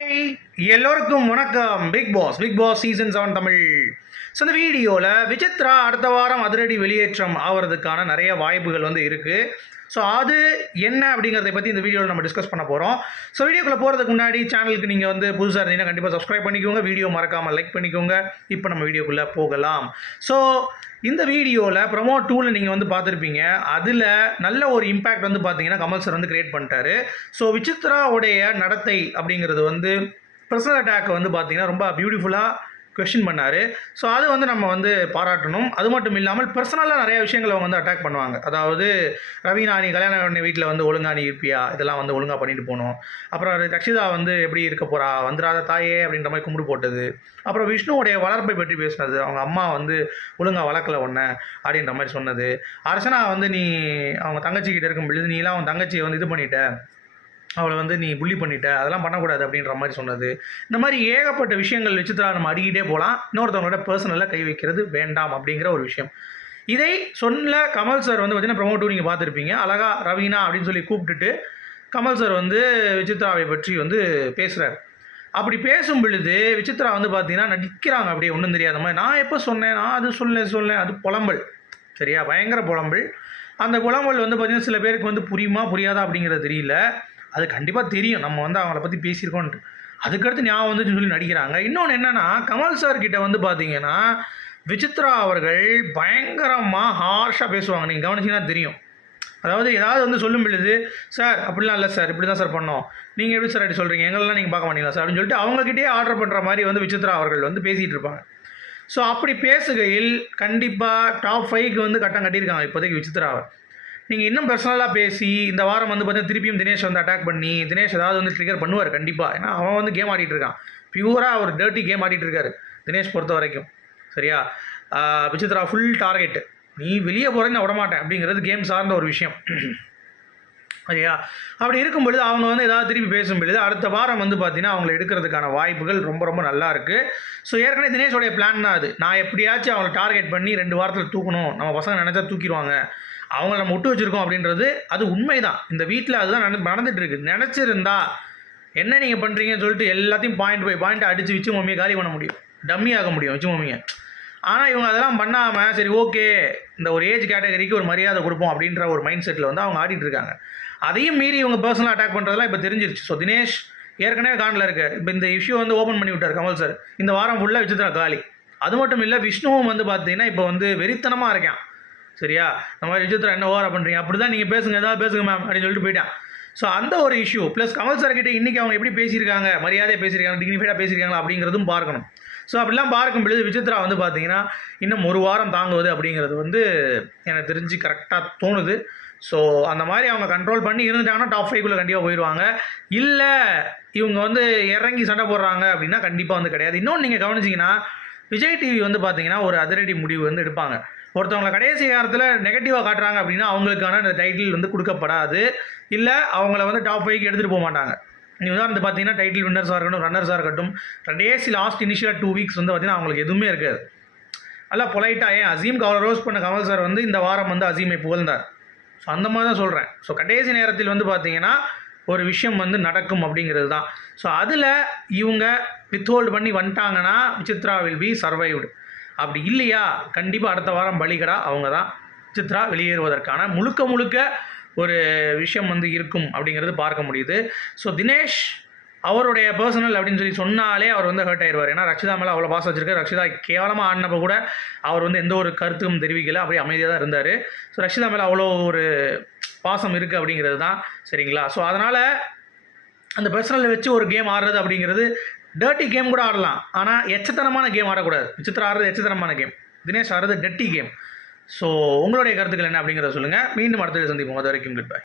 எல்லோருக்கும் வணக்கம். Big boss big boss season seven Tamil. So இந்த வீடியோவில் விசித்ரா அடுத்த வாரம் அதிரடி வெளியேற்றம் ஆகிறதுக்கான நிறைய வாய்ப்புகள் வந்து இருக்குது ஸோ அது என்ன அப்படிங்கிறத பற்றி இந்த வீடியோவில் நம்ம டிஸ்கஸ் பண்ண போகிறோம் ஸோ வீடியோக்குள்ளே போகிறதுக்கு முன்னாடி சேனலுக்கு நீங்கள் வந்து புதுசாக இருந்தீங்கன்னா கண்டிப்பாக சப்ஸ்கிரைப் பண்ணிக்கோங்க. வீடியோ மறக்காமல் லைக் பண்ணிக்கோங்க. இப்போ நம்ம வீடியோக்குள்ளே போகலாம். ஸோ இந்த வீடியோவில் ப்ரொமோ டூவில் நீங்கள் வந்து பார்த்துருப்பீங்க. அதில் நல்ல ஒரு இம்பேக்ட் வந்து பார்த்தீங்கன்னா கமல் சார் வந்து கிரியேட் பண்ணிட்டாரு. ஸோ விசித்ராவுடைய நடத்தை அப்படிங்கிறது வந்து பர்சனல் அட்டாக் வந்து பார்த்தீங்கன்னா ரொம்ப பியூட்டிஃபுல்லாக கொஷின் பண்ணார். ஸோ அது வந்து நம்ம வந்து பாராட்டணும். அது மட்டும் இல்லாமல் பர்சனலாக நிறைய விஷயங்களை அவங்க வந்து அட்டாக் பண்ணுவாங்க. அதாவது ரவீனா நீ கல்யாணம் பண்ணி வீட்டில் வந்து ஒழுங்கா நீ இருப்பியா? இதெல்லாம் வந்து ஒழுங்காக பண்ணிட்டு போகணும். அப்புறம் ரக்ஷிதா வந்து எப்படி இருக்க போகிறா வந்துடாத தாயே அப்படின்ற மாதிரி கும்பிடு போட்டது. அப்புறம் விஷ்ணுவுடைய வளர்ப்பை பற்றி பேசினது. அவங்க அம்மா வந்து ஒழுங்காக வளர்க்கல ஒன்று அப்படின்ற மாதிரி சொன்னது. அரசனா வந்து நீ அவங்க தங்கச்சிக்கிட்ட இருக்கும் பொழுது நீலாம் அவன் தங்கச்சியை வந்து இது பண்ணிட்ட. அவளை வந்து நீ புள்ளி பண்ணிட்ட அதெல்லாம் பண்ணக்கூடாது அப்படின்ற மாதிரி சொன்னது. இந்த மாதிரி ஏகப்பட்ட விஷயங்கள் விசித்ரா நம்ம அடிக்கிட்டே போகலாம். இன்னொருத்தவங்களோட பர்சனலாக கை வைக்கிறது வேண்டாம் அப்படிங்கிற ஒரு விஷயம். இதை சொன்ன கமல் சார் வந்து பார்த்தீங்கன்னா ப்ரொமோட்டு நீங்கள் பார்த்துருப்பீங்க. அழகா ரவீனா அப்படின்னு சொல்லி கூப்பிட்டுட்டு கமல் சார் வந்து விசித்ராவை பற்றி வந்து பேசுகிறார் அப்படி பேசும் பொழுது விசித்ரா வந்து பார்த்தீங்கன்னா நடிக்கிறாங்க. அப்படியே ஒன்றும் தெரியாத மாதிரி நான் எப்போ சொன்னேன்? நான் அது சொல்ல சொன்னேன் அது புலம்பல். சரியா? பயங்கர புலம்பல். அந்த புலம்பல் வந்து பார்த்திங்கன்னா சில பேருக்கு வந்து புரியுமா புரியாதா அப்படிங்கிறது தெரியல. அது கண்டிப்பாக தெரியும். நம்ம வந்து அவங்கள பற்றி பேசியிருக்கோன்ட்டு அதுக்கடுத்து ஞாபகம் வந்துச்சுன்னு சொல்லி நடிக்கிறாங்க. இன்னொன்று என்னென்னா கமல் சார் கிட்ட வந்து பார்த்தீங்கன்னா விசித்ரா அவர்கள் பயங்கரமாக ஹார்ஷாக பேசுவாங்க. நீங்கள் கவனிச்சிங்கன்னா தெரியும். அதாவது ஏதாவது வந்து சொல்லும் பொழுது சார் அப்படிலாம் இல்லை சார் இப்படி தான் சார் பண்ணோம். நீங்கள் எப்படி சார் அப்படி சொல்கிறீங்க எங்களெல்லாம் நீங்கள் பார்க்க மாட்டீங்களா சார் அப்படின்னு சொல்லிட்டு அவங்கக்கிட்டே ஆர்டர் பண்ணுற மாதிரி வந்து விசித்ரா அவர்கள் வந்து பேசிகிட்டு இருப்பாங்க. ஸோ அப்படி பேசுகையில் கண்டிப்பாக டாப் ஃபைவ்க்கு வந்து கட்டம் கட்டியிருக்காங்க இப்போதைக்கு விசித்ராவை நீங்கள் இன்னும் பர்சனலாக பேசி இந்த வாரம் வந்து பார்த்தீங்கன்னா திருப்பியும் தினேஷ் வந்து அட்டாக் பண்ணி தினேஷ் ஏதாவது வந்து ட்ரிகர் பண்ணுவார் கண்டிப்பாக ஏன்னா அவன் வந்து கேம் ஆடிட்டு இருக்கான். பியூராக ஒரு டர்ட்டி கேம் ஆடிட்டு இருக்காரு தினேஷ் பொறுத்த வரைக்கும். சரியா? விசித்ரா ஃபுல் டார்கெட் நீ வெளியே போகிறேன்னு நான் விடமாட்டேன் அப்படிங்கிறது கேம் சார்ந்த ஒரு விஷயம். சரியா? அப்படி இருக்கும் பொழுது அவங்க வந்து ஏதாவது திருப்பி பேசும் பொழுது அடுத்த வாரம் வந்து பார்த்தீங்கன்னா அவங்களை எடுக்கிறதுக்கான வாய்ப்புகள் ரொம்ப ரொம்ப நல்லா இருக்குது ஸோ ஏற்கனவே தினேஷோடைய பிளான் தான் அது. நான் எப்படியாச்சும் அவங்களை டார்கெட் பண்ணி ரெண்டு வாரத்தில் தூக்கணும். நம்ம பசங்க நினச்சா தூக்கிடுவாங்க. அவங்கள நம்ம விட்டு வச்சுருக்கோம் அப்படின்றது அது உண்மைதான். இந்த வீட்டில் அதுதான் நடந்து நடந்துட்டு இருக்குது நினச்சிருந்தா என்ன நீங்கள் பண்ணுறீங்கன்னு சொல்லிட்டு எல்லாத்தையும் பாயிண்ட் பை பாயிண்ட் அடித்து வச்சு மம்மியை காலி பண்ண முடியும். டம்மி ஆக முடியும். வச்சு மம்மியை. ஆனால் இவங்க அதெல்லாம் பண்ணாமல் சரி ஓகே இந்த ஒரு ஏஜ் கேட்டகரிக்கு ஒரு மரியாதை கொடுப்போம் அப்படின்ற ஒரு மைண்ட் செட்டில் வந்து அவங்க ஆடிட்டு இருக்காங்க. அதையும் மீறி இவங்க பர்சனல் அட்டாக் பண்ணுறதெல்லாம் இப்போ தெரிஞ்சிருச்சு. ஸோ தினேஷ் ஏற்கனவே காண்டில் இருக்கார். இப்போ இந்த இஷ்யூ வந்து ஓப்பன் பண்ணி விட்டார் கமல் சார் இந்த வாரம் ஃபுல்லாக விசித்திரா காலி. அது மட்டும் இல்லை விஷ்ணுவும் வந்து பார்த்தீங்கன்னா இப்போ வந்து வெறித்தனமாக இருக்கான். சரியா? இந்த மாதிரி விசித்திரா என்ன ஓவரா பண்ணுறீங்க அப்படி தான் நீங்கள் பேசுங்க ஏதாவது பேசுங்க மேம் அப்படின்னு சொல்லிட்டு போயிட்டான். ஸோ அந்த ஒரு இஷ்யூ ப்ளஸ் கமல் சார் கிட்டே இன்றைக்கி அவங்க எப்படி பேசியிருக்காங்க? மரியாதையாக பேசியிருக்காங்க? டிக்னிஃபைடாக பேசியிருக்காங்களா அப்படிங்கிறதும் பார்க்கணும். ஸோ அப்படிலாம் பார்க்கும் பொழுது விசித்ரா வந்து பார்த்தீங்கன்னா இன்னும் ஒரு வாரம் தாங்குவது அப்படிங்கிறது வந்து எனக்கு தெரிஞ்சு கரெக்டாக தோணுது. ஸோ அந்த மாதிரி அவங்க கண்ட்ரோல் பண்ணி இருந்துட்டாங்கன்னா டாப் ஃபைவ்க்குள்ளே கண்டிப்பாக போயிடுவாங்க. இல்லை இவங்க வந்து இறங்கி சண்டை போடுறாங்க அப்படின்னா கண்டிப்பாக வந்து கிடையாது. இன்னொன்று நீங்கள் கவனிச்சிங்கன்னா விஜய் டிவி வந்து பார்த்தீங்கன்னா ஒரு அதிரடி முடிவு வந்து எடுப்பாங்க. ஒருத்தவங்களை கடைசி காலத்தில் நெகட்டிவாக காட்டுறாங்க அப்படின்னா அவங்களுக்கான அந்த டைட்டில் வந்து கொடுக்கப்படாது. இல்லை அவங்கள வந்து டாப் ஃபைவ்க்கு எடுத்துகிட்டு போக மாட்டாங்க. நீங்கள் உதாரணத்து பார்த்தீங்கன்னா டைட்டில் வின்னர்ஸாக இருக்கட்டும் ரன்னர்ஸாக இருக்கட்டும் கடைசி லாஸ்ட் இனிஷியல் டூ வீக்ஸ் வந்து பார்த்தீங்கன்னா அவங்களுக்கு எதுவுமே இருக்காது. நல்லா பொலைட்டாக ஏன் அசீம் அவ்வளோ ரோஸ் பண்ண கமல் சார் வந்து இந்த வாரம் வந்து அசீமை புகழ்ந்தார். ஸோ அந்த மாதிரி தான் சொல்கிறேன் ஸோ கடைசி நேரத்தில் வந்து பார்த்தீங்கன்னா ஒரு விஷயம் வந்து நடக்கும் அப்படிங்கிறது தான். ஸோ அதில் இவங்க வித்ஹோல்டு பண்ணி வந்துட்டாங்கன்னா விசித்ரா வில் பி சர்வைவ்டு அப்படி இல்லையா? கண்டிப்பாக அடுத்த வாரம் பலிகடா அவங்க தான் சித்ரா வெளியேறுவதற்கான முழுக்க முழுக்க ஒரு விஷயம் வந்து இருக்கும் அப்படிங்கிறது பார்க்க முடியுது. ஸோ தினேஷ் அவருடைய பர்சனல் அப்படின்னு சொல்லி சொன்னாலே அவர் வந்து ஹர்ட் ஆயிடுவார் ஏன்னா ரக்ஷிதா மேலே அவ்வளோ பாசம் வச்சிருக்காரு. ரக்ஷிதா கேவலமாக ஆடினப்போ கூட அவர் வந்து எந்த ஒரு கருத்தும் தெரிவிக்கல. அப்படியே அமைதியாக தான் இருந்தார். ஸோ ரக்ஷிதா மேலே அவ்வளோ ஒரு பாசம் இருக்குது அப்படிங்கிறது தான் சரிங்களா? ஸோ அதனால் அந்த பர்சனலில் வச்சு ஒரு கேம் ஆடுறது அப்படிங்கிறது டர்ட்டி கேம் கூட ஆடலாம். ஆனால் எச்சத்தனமான கேம் ஆடக்கூடாது. விசித்திரம் ஆடுறது எச்சத்தனமான கேம் தினேஷ் ஆடுறது டெட்டி கேம் ஸோ உங்களுடைய கருத்துக்கள் என்ன அப்படிங்கிறத சொல்லுங்கள் மீண்டும் அடுத்த சந்திப்போம். அது வரைக்கும் குட் பை